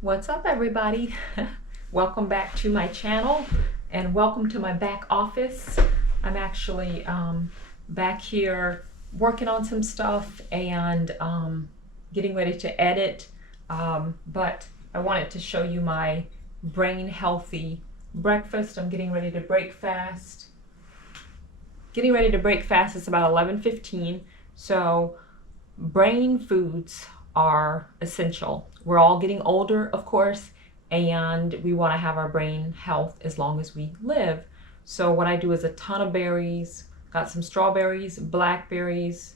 What's up, everybody? Welcome back to my channel and welcome to my back office. I'm actually back here working on some stuff and getting ready to edit, but I wanted to show you my brain healthy breakfast. I'm getting ready to break fast. It's about 11:15, so brain foods are essential. We're all getting older, of course, and we want to have our brain health as long as we live. So what I do is a ton of berries, got some strawberries, blackberries,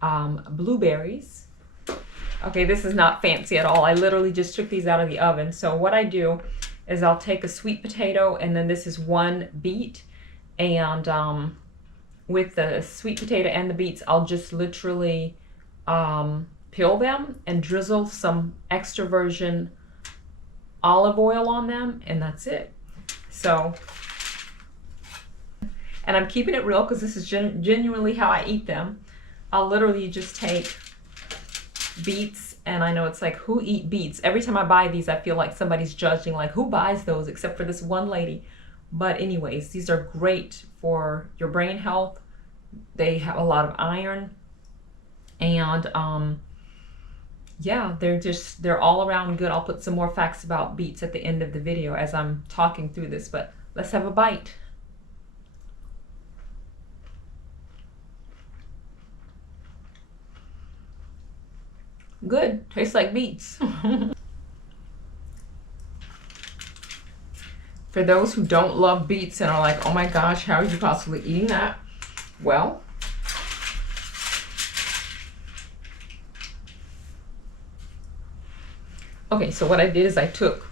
blueberries. Okay, this is not fancy at all. I literally just took these out of the oven. So what I do is I'll take a sweet potato, and then this is one beet, and with the sweet potato and the beets, I'll just literally peel them and drizzle some extra virgin olive oil on them, and that's it. So, and I'm keeping it real because this is genuinely how I eat them. I'll literally just take beets, and I know it's like, who eat beets? Every time I buy these, I feel like somebody's judging, like, who buys those except for this one lady. But anyways, these are great for your brain health. They have a lot of iron, and yeah, they're all around good. I'll put some more facts about beets at the end of the video as I'm talking through this, but let's have a bite. Good, tastes like beets. For those who don't love beets and are like, oh my gosh, how are you possibly eating that? Well, okay, so what I did is I took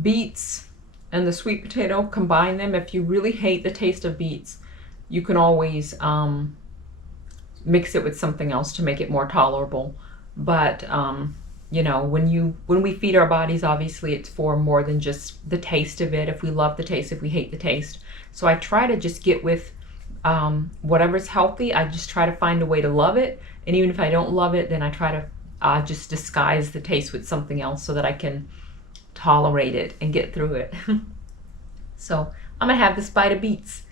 beets and the sweet potato, combined them. If you really hate the taste of beets, you can always mix it with something else to make it more tolerable. But you know, when we feed our bodies, obviously it's for more than just the taste of it. If we love the taste, if we hate the taste. So I try to just get with whatever's healthy. I just try to find a way to love it, and even if I don't love it, then I try to just disguise the taste with something else so that I can tolerate it and get through it. So I'm gonna have this bite of beets.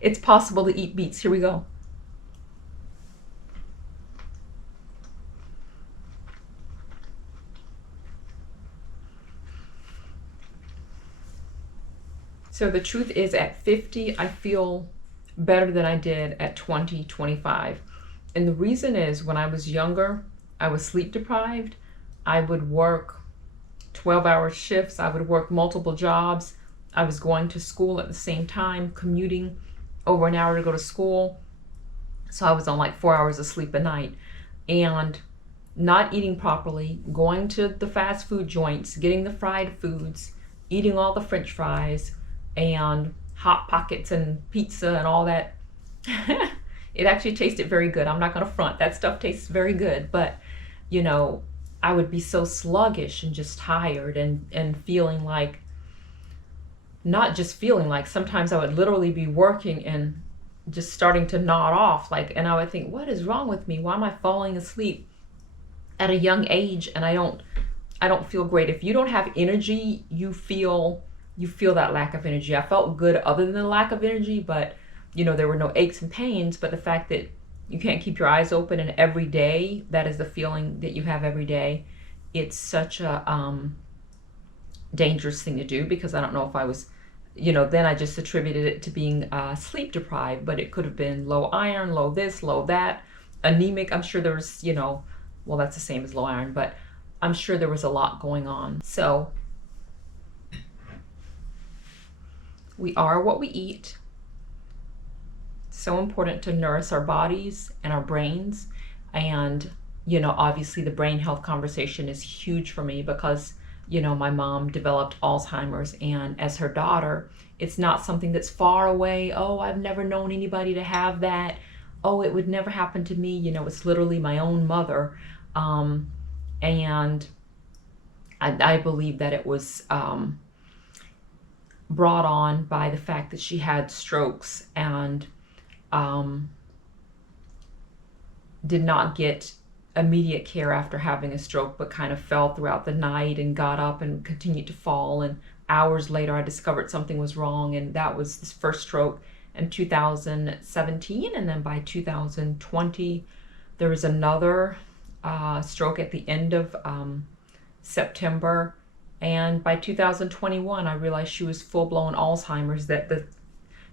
It's possible to eat beets. Here we go. So the truth is, at 50, I feel better than I did at 20, 25. And the reason is, when I was younger, I was sleep deprived. I would work 12-hour shifts. I would work multiple jobs. I was going to school at the same time, commuting over an hour to go to school. So I was on like 4 hours of sleep a night. And not eating properly, going to the fast food joints, getting the fried foods, eating all the French fries, and Hot Pockets and pizza and all that. It actually tasted very good. I'm not gonna front. That stuff tastes very good, but you know, I would be so sluggish and just tired and feeling like, not just feeling like, sometimes I would literally be working and just starting to nod off, like, and I would think, what is wrong with me? Why am I falling asleep at a young age? And I don't feel great. If you don't have energy, you feel that lack of energy. I felt good other than the lack of energy, but you know, there were no aches and pains. But the fact that you can't keep your eyes open, and every day that is the feeling that you have every day, it's such a dangerous thing to do. Because I don't know if I was, you know, then I just attributed it to being sleep deprived, but it could have been low iron, low this, low that, anemic. I'm sure there was, you know, well, that's the same as low iron, but I'm sure there was a lot going on. So we are what we eat. So important to nourish our bodies and our brains. And you know, obviously the brain health conversation is huge for me because, you know, my mom developed Alzheimer's, and as her daughter, it's not something that's far away. Oh, I've never known anybody to have that. Oh, it would never happen to me. You know, it's literally my own mother. And I believe that it was brought on by the fact that she had strokes and did not get immediate care after having a stroke, but kind of fell throughout the night and got up and continued to fall. And hours later, I discovered something was wrong, and that was this first stroke in 2017. And then by 2020, there was another stroke at the end of September. And by 2021, I realized she was full-blown Alzheimer's, that the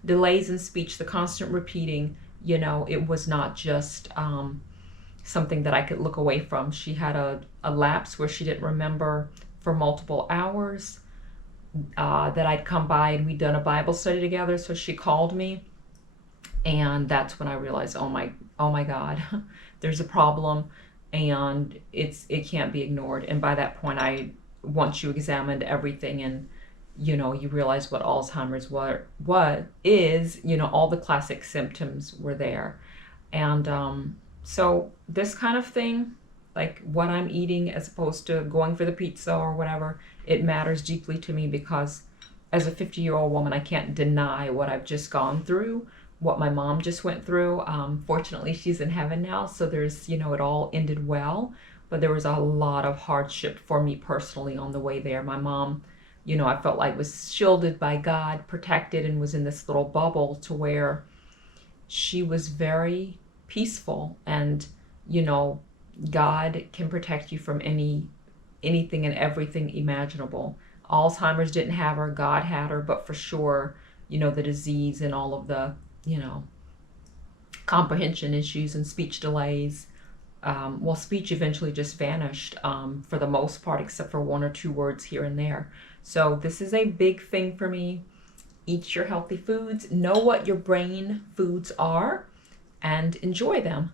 delays in speech, the constant repeating, it was not just something that I could look away from. She had a lapse where she didn't remember for multiple hours, that I'd come by and we'd done a Bible study together. So she called me, and that's when I realized, oh my God, there's a problem, and it can't be ignored. And by that point, once you examined everything and you realize what Alzheimer's is, all the classic symptoms were there. And so this kind of thing, like what I'm eating as opposed to going for the pizza or whatever, it matters deeply to me, because as a 50-year-old woman, I can't deny what I've just gone through, what my mom just went through. Fortunately, she's in heaven now, so there's, it all ended well, but there was a lot of hardship for me personally on the way there. My mom, I felt like was shielded by God, protected, and was in this little bubble to where she was very peaceful. And, God can protect you from anything and everything imaginable. Alzheimer's didn't have her, God had her, but for sure, the disease and all of the, comprehension issues and speech delays. Speech eventually just vanished for the most part, except for one or two words here and there. So this is a big thing for me. Eat your healthy foods, know what your brain foods are, and enjoy them.